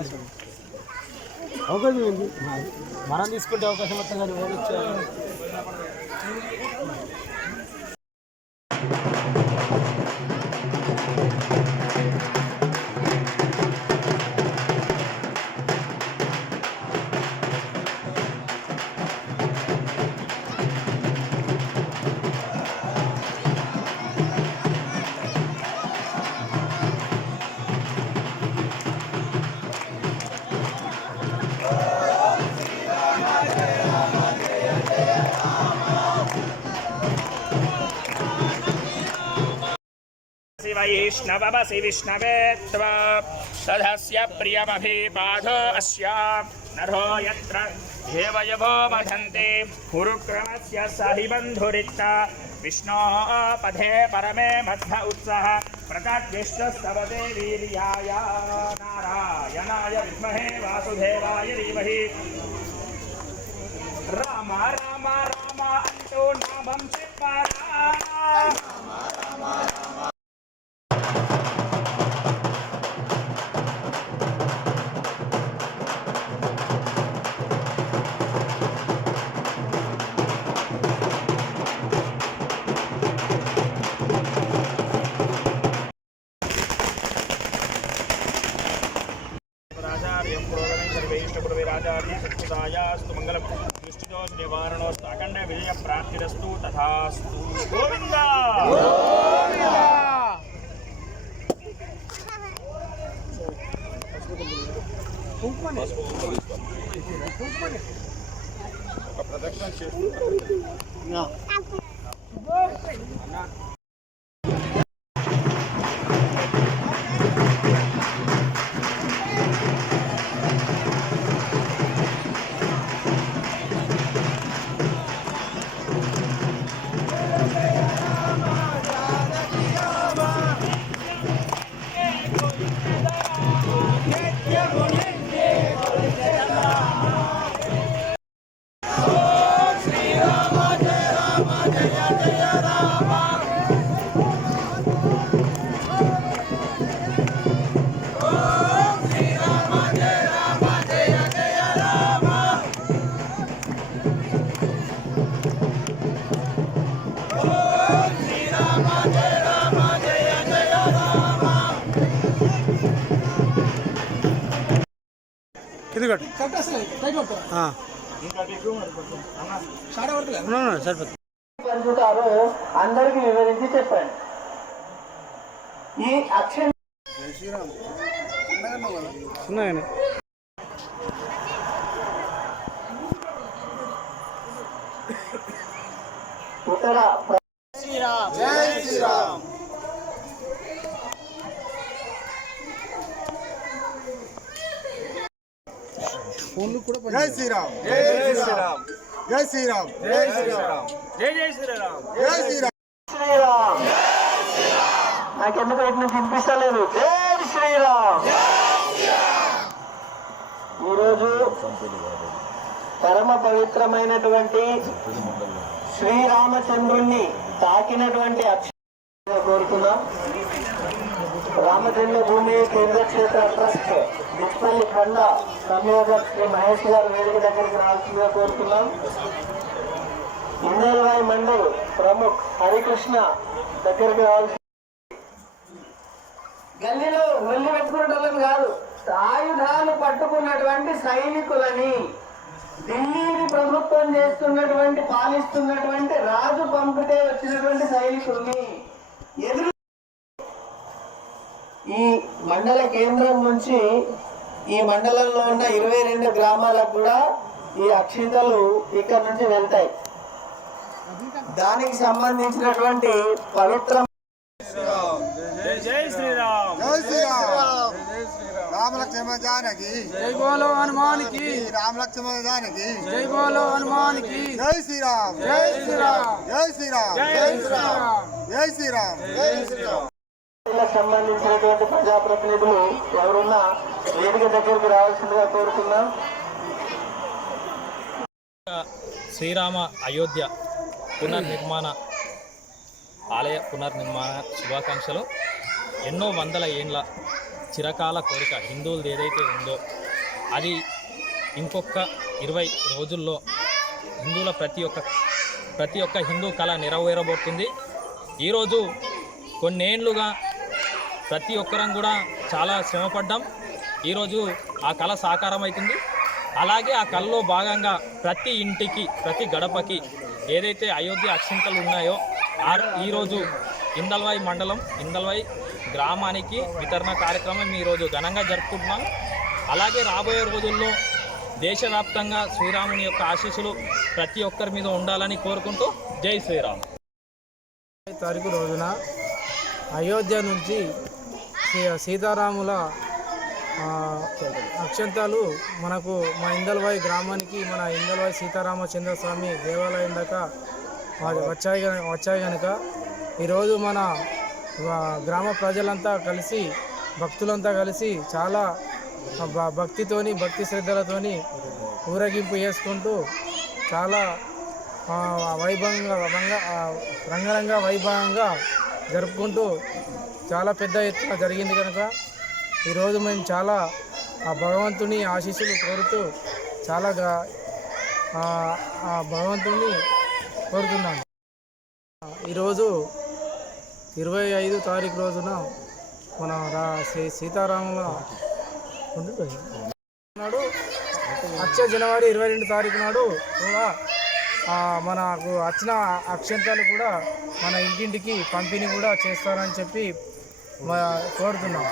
అవకాశం. అవకాశం ఏంటి? మనం తీసుకుంటే అవకాశం వస్తుంది కానీ शिवैष्णवसि विष्णवे त्वा तदस्य प्रियमभिबाधो अस्या। नरो यत्र हेवयवो मधन्ते हुरुक्रमस्य सहिबन्धुरिक्ता विष्णोः पथे परमे मध्व उत्सः। प्रकाद्यश्चस्तव देवीर्याय नारायणाय विद्महे वासुदेवाय धीमहि। राम राम राम, अन्तो नामं शिवाय राम राम राम ప్రదక్షిణ చేస్తున్నా కట్టు. సరిపోతుంది. అందరికి వివరించి చెప్పండి. ఈ అక్షర ఉన్నాయని. ఇతర ప్ర- జై శ్రీరామ్. జై శ్రీరామ్ జై శ్రీరామ్. జై శ్రీరామ్. జై జై శ్రీరామ్. జై శ్రీరామ్. శ్రీరామ్. నాకెందుకు వినిపిస్తలేదు జై శ్రీరామ్. ఈరోజు పరమ పవిత్రమైనటువంటి శ్రీరామచంద్రుణ్ణి తాకినటువంటి అక్షర కోరుతున్నాం రామచంద్ర భూమి కేంద్రక్షేత్ర ట్రస్ట్ మిచ్చిపల్లి ఖండ సంయోజక్ శ్రీ మహేష్ గారు వేదిక దగ్గరికి రావాల్సిందిగా కోరుతున్నాం. ఇందర్వాయి మండల్ ప్రముఖ్ హరికృష్ణ దగ్గరికి రావాల్సి గల్లీలో వెళ్ళి పెట్టుకునేటోళ్ళని కాదు ఆయుధాలు పట్టుకున్నటువంటి సైనికులని ఢిల్లీని ప్రభుత్వం చేస్తున్నటువంటి పాలిస్తున్నటువంటి రాజు పంపితే వచ్చినటువంటి సైనికుల్ని ఎదురు ఈ మండల కేంద్రం నుంచి ఈ మండలంలో ఉన్న ఇరవై రెండు గ్రామాలకు కూడా ఈ అక్షింతలు ఇక్కడ నుంచి వెళ్తాయి. దానికి సంబంధించినటువంటి పవిత్ర జై జై శ్రీరామ్. జై శ్రీరామ్. రామ లక్ష్మణ జానకి జై బోలో హనుమానికి. రామ లక్ష్మణ జానకి జై బోలో హనుమానికి. జై శ్రీరామ్. జై శ్రీరామ్. జై శ్రీరామ్. జై శ్రీరామ్. జై శ్రీరామ్. జై శ్రీరామ్. సంబంధించినటువంటి ప్రజాప్రతినిధులు ఎవరున్నా వేదిక దగ్గరికి రావాల్సిందిగా కోరుతున్నాం. శ్రీరామ అయోధ్య పునర్నిర్మాణ ఆలయ పునర్నిర్మాణ శుభాకాంక్షలు. ఎన్నో వందల ఏండ్ల చిరకాల కోరిక హిందువులది ఏదైతే ఉందో అది ఇంకొక ఇరవై రోజుల్లో హిందువుల ప్రతి ఒక్క ప్రతి ఒక్క హిందూ కళ నెరవేరబోతుంది. ఈరోజు కొన్నేళ్ళుగా ప్రతి ఒక్కరం కూడా చాలా శ్రమపడ్డాం. ఈరోజు ఆ కళ సాకారం అవుతుంది అలాగే ఆ కళలో భాగంగా ప్రతి ఇంటికి ప్రతి గడపకి ఏదైతే అయోధ్య అక్షింతలు ఉన్నాయో ఆ ఈరోజు ఇందల్వాయి మండలం ఇందల్వాయి గ్రామానికి వితరణ కార్యక్రమం ఈరోజు ఘనంగా జరుపుకుంటున్నాం. అలాగే రాబోయే రోజుల్లో దేశవ్యాప్తంగా శ్రీరాముని యొక్క ఆశీస్సులు ప్రతి ఒక్కరి మీద ఉండాలని కోరుకుంటూ జై శ్రీరామ్. తారీఖు రోజున అయోధ్య నుంచి సీతారాముల అక్షంతాలు మనకు మా ఇందల్వాయి గ్రామానికి మన ఇందల్వాయి సీతారామచంద్ర స్వామి దేవాలయం దాకా వచ్చాయి వచ్చాయి కనుక ఈరోజు మన గ్రామ ప్రజలంతా కలిసి భక్తులంతా కలిసి చాలా భ- భక్తితోని భక్తి శ్రద్ధలతోని ఊరేగింపు చేసుకుంటూ చాలా వైభవంగా రంగరంగ వైభవంగా జరుపుకుంటూ చాలా పెద్ద ఎత్తున జరిగింది కనుక ఈరోజు మేము చాలా ఆ భగవంతుని ఆశీస్సులు కోరుతూ చాలాగా ఆ భగవంతుని కోరుతున్నాను ఈరోజు ఇరవై ఐదు తారీఖు రోజున మన రా శ్రీ సీతారాముల నాడు వచ్చే జనవరి ఇరవై రెండు తారీఖు నాడు కూడా మనకు వచ్చిన అక్షంతాలు కూడా మన ఇంటింటికి పంపిణీ కూడా చేస్తారని చెప్పి మా- కోరుతున్నాం.